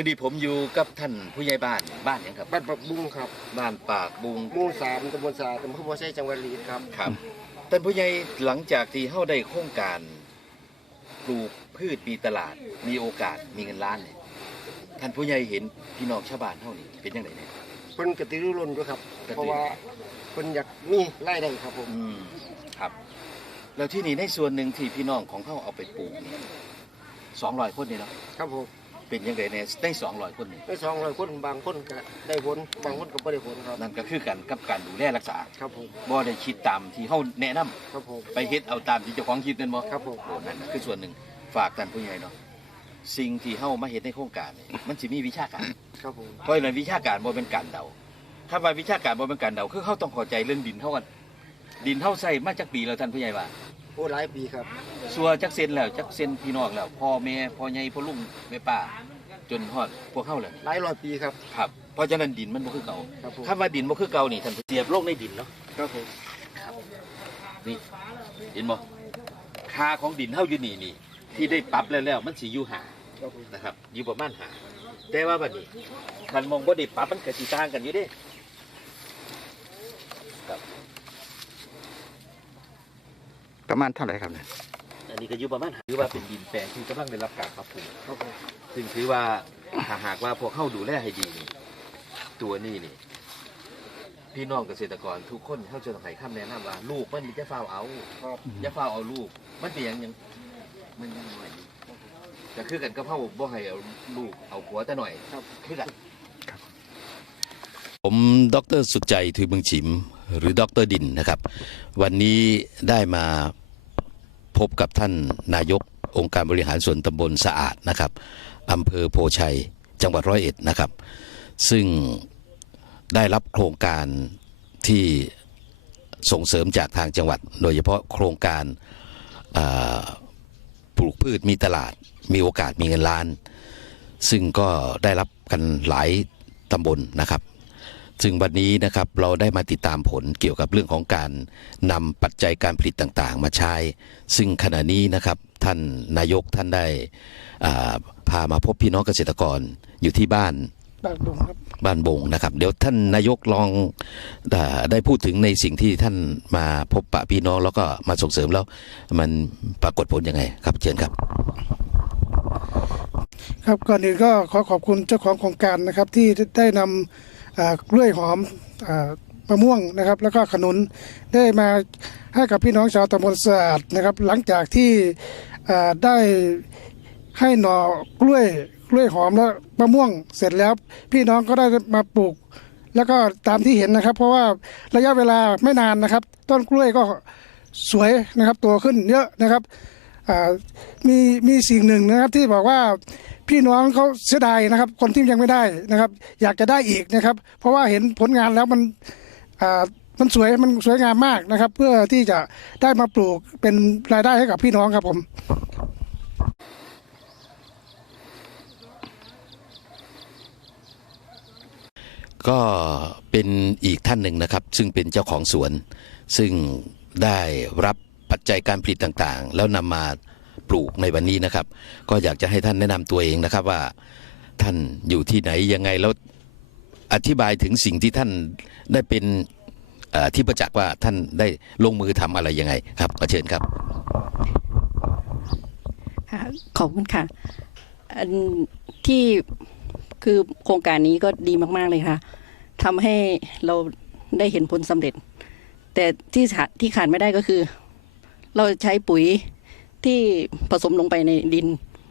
มื่อดีผมอยู่กับท่านผู้ใหญ่บ้านบ้านหยังครับบ้านปักบุ้งครับบ้านปากบุงหมู่สามตำบลสาตำบลบัวไชจังหวัดลีครับ ครับท่านผู้ใหญ่หลังจากที่เฮาได้โครงการปลูกพืชปีตลาดมีโอกาสมีเงินล้านเนี่ยท่านผู้ใหญ่เห็นพี่น้องชาวบ้านเฮานี่เป็นยังไงเนี่ย เพิ่นกระตือรือร้นด้วยครับ กระตือ เพราะว่าเพิ่นอยากมีรายได้ครับผมอืมครับ แล้วที่นี่ในส่วนหนึ่งที่พี่น้องของเขาเอาไปปลูกนี่สองร้อยคนนี่เนาะครับผม เป็นยังไงในได้สองร้อยคนนี่ได้สองร้อยคนบางคนก็ได้ผลบางคนก็ไม่ได้ผลครับนั่นก็คือกันกับการดูแลรักษาครับผมบ่ได้คิดตามที่เฮาแนะนำครับผมไปเฮ็ดเอาตามที่เจ้าของคิดนั่นบ่ครับผมโอ้นั่นน่ะคือส่วนหนึ่งฝากท่านผู้ใหญ่เนาะสิ่งที่เฮามาเฮ็ดในโครงการนี่มันสิมีวิชาการครับผมเพราะฉะนั้นวิชาการบ่เป็นการเดาถ้าว่าวิชาการบ่เป็นการเดาคือเฮาต้องเข้าใจเรื่องดินเฮากันดินเฮาใส่มาจากปีแล้วท่านผู้ใหญ่ว่า โอ้หลายปีครับ สัวจักเซนแล้วจักเซนพี่น้องแล้วพ่อแม่พ่อใหญ่พ่อลุงแม่ป้าจนฮอดพวกเฮาแล้วหลายร้อยปีครับ ครับเพราะฉะนั้นดินมันบ่คือเก่าครับผมคำว่าดินบ่คือเก่านี่ท่านเสียบลงในดินเนาะครับผมนี่เห็นบ่ค่าของดินเฮาอยู่นี่นี่ ที่ได้ปรับแล้วแล้วมันสิอยู่ห่างครับผมนะครับอยู่ประมาณหาแต่ว่าบัดนี้คันมองบ่ได้ปรับมันก็สิต่างกันอยู่เด้ครับ ประมาณเท่าไหร่ครับเนี่ยอันนี้ก็อยู่ประมาณถือว่าเป็นดินแปลงที่กำลังได้รับการปรับปรุงครับผมซึ่งถือว่าถ้าหากว่าพวกเข้าดูแลให้ดีนี่ตัวนี้นี่ พี่น้องเกษตรกรทุกคนเขาจะต้องให้คำแนะนำว่า ลูกมันมีจะฟ้าวเอาครับอย่าฟ้าวเอาลูก มันเป็นหยังหยังมันยังน้อยอยู่ก็คือกันก็เพ่อบ่ให้เอาลูกเอาผัวแต่หน่อยครับคือกันผมดรสุดใจถุยเมืองฉิม หรือดรดินนะครับ วันนี้ได้มา พบกับท่านนายกองค์การบริหารส่วนตำบลสะอาดนะครับอำเภอโพชัยจังหวัดร้อยเอ็ดนะครับ ซึ่งได้รับโครงการที่ส่งเสริมจากทางจังหวัด โดยเฉพาะโครงการปลูกพืชมีตลาดมีโอกาสมีเงินล้าน ซึ่งก็ได้รับกันหลายตำบลนะครับ ซึ่งวันนี้นะครับเราได้มาติดตามผลเกี่ยวกับเรื่องของการนำปัจจัยการผลิตต่างๆ มาใช้ ซึ่งขณะนี้นะครับท่านนายกท่านได้อ่าพามาพบพี่น้องเกษตรกรอยู่ที่บ้านบางบุงครับบ้านบงนะครับ เดี๋ยวท่านนายกลองอาได้พูดถึงในสิ่งที่ท่านมาพบปะพี่น้องแล้วก็มาส่งเสริมแล้ว มันปรากฏผลยังไงครับเชิญครับ ครับก่อนอื่นก็ขอขอบคุณเจ้าของโครงการนะครับที่ได้นำอ่า กล้วยหอมอมะม่วงนะครับ แล้วก็ขนุนได้มาให้กับพี่น้องชาวตำบลสะอาดนะครับ หลังจากที่ได้ให้หน่อกล้วยกล้วยหอมและมะม่วงเสร็จแล้ว พี่น้องก็ได้มาปลูก แล้วก็ตามที่เห็นนะครับ เพราะว่าระยะเวลาไม่นานนะครับ ต้นกล้วยก็สวยนะครับ ตัวขึ้นเยอะนะครับมีมีสิ่งหนึ่งนะครับที่บอกว่า พี่น้องเขาเสียดายนะครับ คนที่ยังไม่ได้นะครับ อยากจะได้อีกนะครับ เพราะว่าเห็นผลงานแล้วมันอ่ามันสวยมันสวยงามมากนะครับ เพื่อที่จะได้มาปลูกเป็นรายได้ให้กับพี่น้องครับผมก็เป็นอีกท่านหนึ่งนะครับ ซึ่งเป็นเจ้าของสวน ซึ่งได้รับปัจจัยการผลิตต่างๆ แล้วนำมา ปลูกในวันนี้นะครับ ก็อยากจะให้ท่านแนะนำตัวเองนะครับว่าท่านอยู่ที่ไหนยังไงแล้วอธิบายถึงสิ่งที่ท่านได้เป็นที่ประจักษ์ว่าท่านได้ลงมือทำอะไรยังไงครับขอเชิญครับขอบคุณค่ะที่คือโครงการนี้ก็ดีมาก ๆ เลยค่ะทำให้เราได้เห็นผลสำเร็จ แต่ที่ที่ขาดไม่ได้ก็คือ เราใช้ปุ๋ย ที่ผสมลงไปในดิน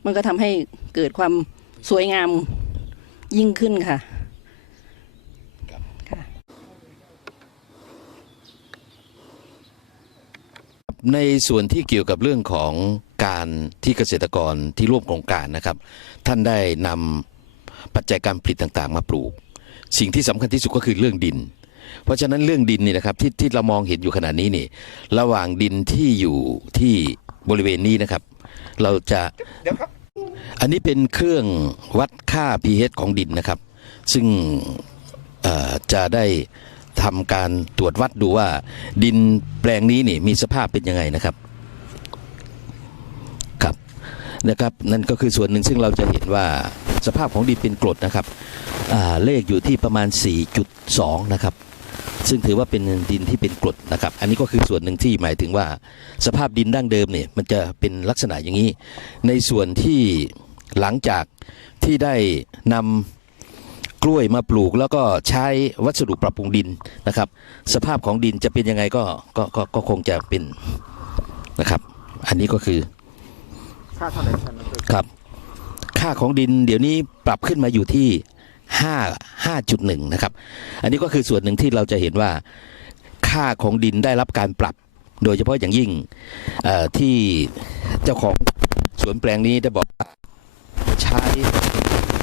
มันก็ทำให้เกิดความสวยงามยิ่งขึ้นค่ะค่ะในส่วนที่เกี่ยวกับเรื่องของการที่เกษตรกรที่ร่วมโครงการนะครับ ท่านได้นำปัจจัยการผลิตต่างๆ มาปลูก สิ่งที่สำคัญที่สุดก็คือเรื่องดิน เพราะฉะนั้นเรื่องดินนี่นะครับที่ที่เรามองเห็นอยู่ขณะนี้นี่ ระหว่างดินที่อยู่ที่ บริเวณนี้นะครับ เราจะอันนี้เป็นเครื่องวัดค่า pH ของดินนะครับ ซึ่งเอ่อจะได้ทำการตรวจวัดดูว่า ดินแปลงนี้นี่มีสภาพเป็นยังไงนะครับครับนะครับ นั่นก็คือส่วนหนึ่งซึ่งเราจะเห็นว่าสภาพของดินเป็นกรดนะครับอ่าเลขอยู่ที่ประมาณ 4.2 นะครับ ซึ่งถือว่าเป็นดินที่เป็นกรดนะครับ อันนี้ก็คือส่วนหนึ่งที่หมายถึงว่า สภาพดินดั้งเดิมเนี่ยมันจะเป็นลักษณะอย่างนี้ ในส่วนที่หลังจากที่ได้นำกล้วยมาปลูกแล้วก็ใช้วัสดุปรับปรุงดินนะครับ สภาพของดินจะเป็นยังไงก็ก็ก็ก็คงจะเป็นนะครับ อันนี้ก็คือค่าเท่าไหร่ครับครับค่าของดินเดี๋ยวนี้ปรับขึ้นมาอยู่ที่ 5 5.1 นะครับ อันนี้ก็คือส่วนหนึ่งที่เราจะเห็นว่าค่าของดินได้รับการปรับ โดยเฉพาะอย่างยิ่งที่เจ้าของสวนแปลงนี้ได้บอกว่าใช้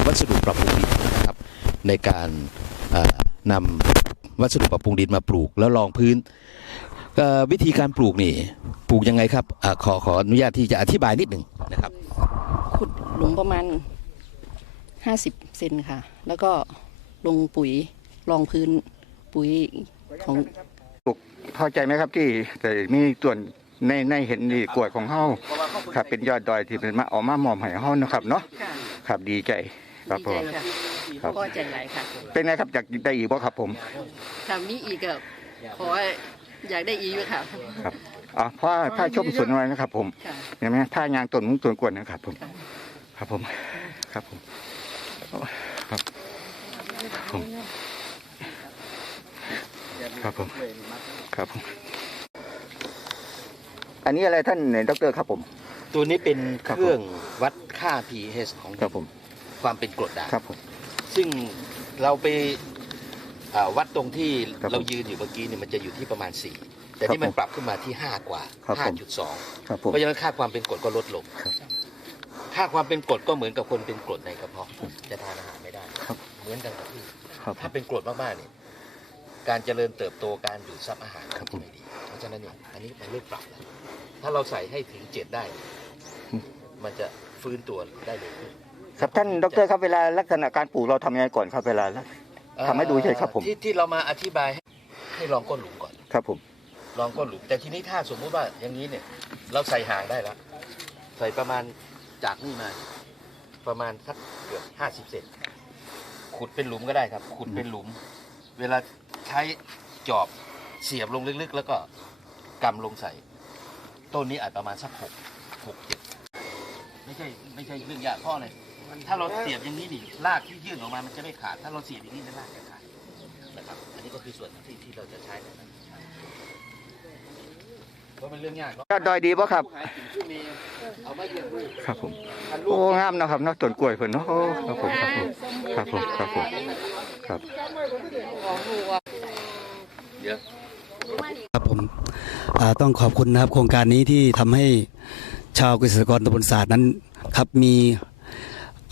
วัสดุปรับปรุงดินนะครับในการนำวัสดุปรับปรุงดินมาปลูกแล้วรองพื้นวิธีการปลูกนี่ปลูกยังไงครับอขอขออนุญาตที่จะอธิบายนิดหนึ่งนะครับขุดหลุมประมาณ ห้าสิบเซนค่ะ แล้วก็ลงปุ๋ยรองพื้นปุ๋ยของพอใจไหมครับที่แต่มีส่วนในในเห็นนี่กล้วยของเฮาครับเป็นยอดดอยที่เป็นมาออกมามอมให้เฮานะครับเนาะครับดีใจครับผมดีใจค่ะครับพ่อใจหลายค่ะ เป็นไงครับอยากได้อีกบ่ครับผมถ้ามีอีกก็ขออยากได้อีกอยู่ค่ะครับอ๋อผ้าผ้าชมสวนอะไรนะครับ ผมค่ะเห็นไหมผ้ายางต้นมุ้งต้นกวนนะครับผม ครับผมครับผม ครับผมครับผมครับผมอันนี้อะไรท่านดรครับผม ตัวนี้เป็นครับเครื่องวัดค่า pH ของครับผม ความเป็นกรดด่างครับผม ซึ่งเราไปอ่าวัดตรงที่ครับผมเรายืนอยู่เมื่อกี้เนี่ยมันจะอยู่ที่ประมาณ 4 แต่ครับที่มันผมปรับขึ้นมาที่ 5 กว่าครับผม5.2ครับผเพมราะฉะนั้นค่าความเป็นกรดก็ลดลงครับค่าความเป็นกรดก็เหมือนกับคนเป็นกรดในกระเพาะจะ อนกันกับที่ครับถ้าเป็นกรดมากๆเนี่ยการเจริญเติบโตการดูดซับอาหารครับจะไม่ดี เพราะฉะนั้นเนี่ยอันนี้มันเริ่มปรับแล้วถ้าเราใส่ให้ถึงเจ็ดได้ มันจะฟื้นตัวได้เร็วขึ้นครับท่านดรครับเวลาลักษณะการปลูกเราทำยังไงก่อนครับเวลาทำให้ดูเฉยครับผมที่ที่เรามาอธิบายให้ให้ลองก้นหลุมก่อนครับผมลองก้นหลุมแต่ทีนี้ถ้าสมมุติว่าอย่างนี้เนี่ย เราใส่หางได้แล้วใส่ประมาณจากนี่มา ประมาณสักเกือบห้าสิบเซน ขุดเป็นหลุมก็ได้ครับ ขุดเป็นหลุม เวลาใช้จอบเสียบลงลึกๆ แล้วก็กำลงใส่ ต้นนี้อาจประมาณสักหกหกเจ็ดไม่ใช่ไม่ใช่เรื่องยากเพราะอเลยถ้าเราเสียบอย่างนี้นี่รากที่ยื่นออกมามันจะไม่ขาด ถ้าเราเสียบอย่างนี้เนี่ยรากจะขาดนะครับ อันนี้ก็คือส่วนที่ที่เราจะใช้นะครับ เพราะเป็นเรื่องยากเนาะยอดดอยดีป่ะครับ หากินช่วงนี้เอามาเยี่ยมลูกครับผม คันลูโอ้กงามเนาะครับเนาะต้นกล้วยเพิ่นเนาะโอ้ครับผมครับผมครับผมครับผมครับเดี๋ยวครับผมอ่าต้องขอบคุณนะครับโครงการนี้ที่ทำให้ชาวเกษตรกรตำบลศาสตร์นั้นครับมี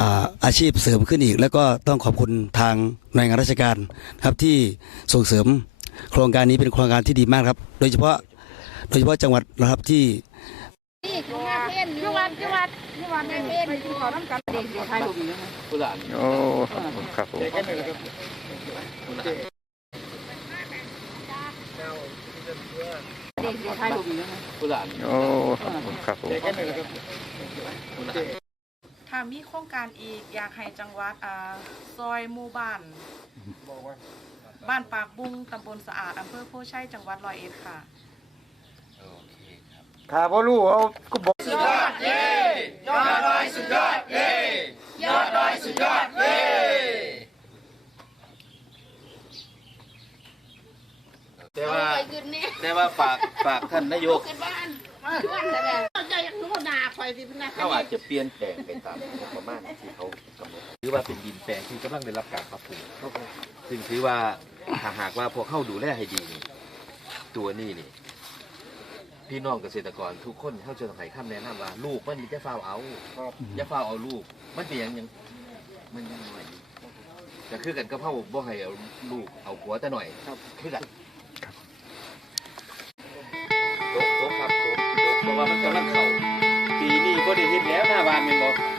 อ่าอาชีพเสริมขึ้นอีก แล้วก็ต้องขอบคุณทางหน่วยงานราชการครับที่ส่งเสริมโครงการนี้เป็นโครงการที่ดีมากครับ โดยเฉพาะ โดยเฉพาะจังหวัดนะครับที่นี่คือว่าเพ่นยุวัดยุวัดยุวัดในเพ่นที่ขอน้ำกันเด็กเด็กไทยผู้หลานโอ้ครับผมเด็กเด็กไทยผู้หลานโอ้ครับผมถ้ามีโครงการอีกอยากให้จังหวัดอ่าซอยหมู่บ้าน บ้านปากบุงตำบลสะอาดอำเภอโพชัยจังหวัดร้อยเอ็ดค่ะโอเค ครับถ้าบ่รู้เอาก็บอกแต่ว่าไปขึ้นนี่แต่ว่าฝากฝากท่านนายกขึ้นบ้านชวนแต่แบบใจอยากรู้นาคอยสิพนักเขาอาจจะเปลี่ยนแปลงไปตามงบประมาณที่เขากำหนดหรือว่าเป็นดินแปลงที่กำลังได้รับการปรับปรุงซึ่งถือว่าถ้าหากว่าพวกเข้าดูแลให้ดีนี่ตัวนี้นี่ พี่น้องเกษตรกรทุกคนเขาจะต้องให้คำแนะนำว่าลูกมันมีแต่ฟ้าวเอาอย่าฟ้าวเอาลูก มันเป็นอย่างหยังมันยังหน่อยอยู่แต่คือกันก็เพ่อบ่ให้เอาลูกเอาหัวแต่หน่อยคือกันตกตกครับตกตกเพราะว่ามันกำลังเข่าปีนี้ก็ได้เห็นแล้วหน้าบานแมันบอก